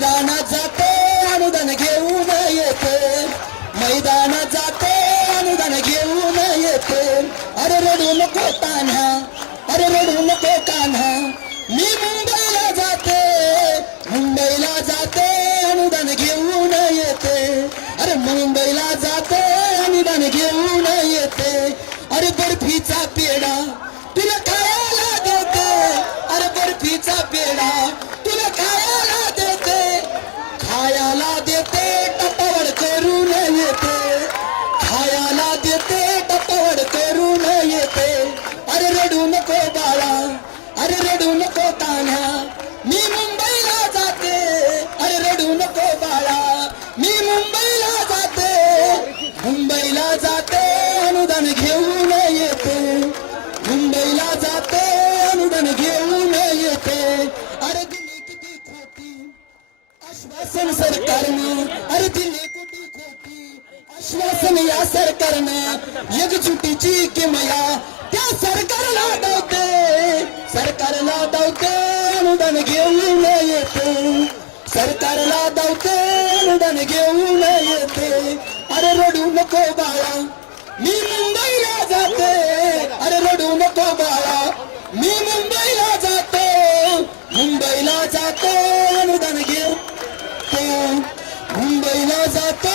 मैदानात जाते अनुदान घेऊन येते, मैदानात जाते अनुदान घेऊन येते. अरे रडू नको कान्हा, अरे रडू नको कान्हा, मी मुंबईला जाते, मुंबईला जाते अनुदान घेऊन येते. अरे मुंबईला जाते अनुदान घेऊन येते. अरे बर्फीचा पेढा तुला खायला देते, अरे बर्फीचा पेढा तुला खायला देते, खायला देते टपावड करून येते, खायला देते टपावड करून येते. अरे रडू नको बाळा, अरे रडू नको कान्हा, मी मुंबईला जाते. अरे रडू नको बाळा, मी मुंबईला जाते, मुंबईला जाते अनुदान घेऊन येते, मुंबईला जाते अनुदान घेऊन येते. अरे दिली किती खोटी आश्वासन सरकारनं, अरे दिली किती खोटी आश्वासन या सरकारनं. एकजुटीची किमया त्या सरकारला धावते, सरकारला धावते अनुदान घेऊन येते, सरकारला धावते अनुदान घेऊन येते. अरे रडू नको बाळा, मी मुंबईला जाते, अरे रडू नको बाळा, मी मुंबईला जातो, मुंबईला जातो अनुदान घेऊन, मुंबईला जातो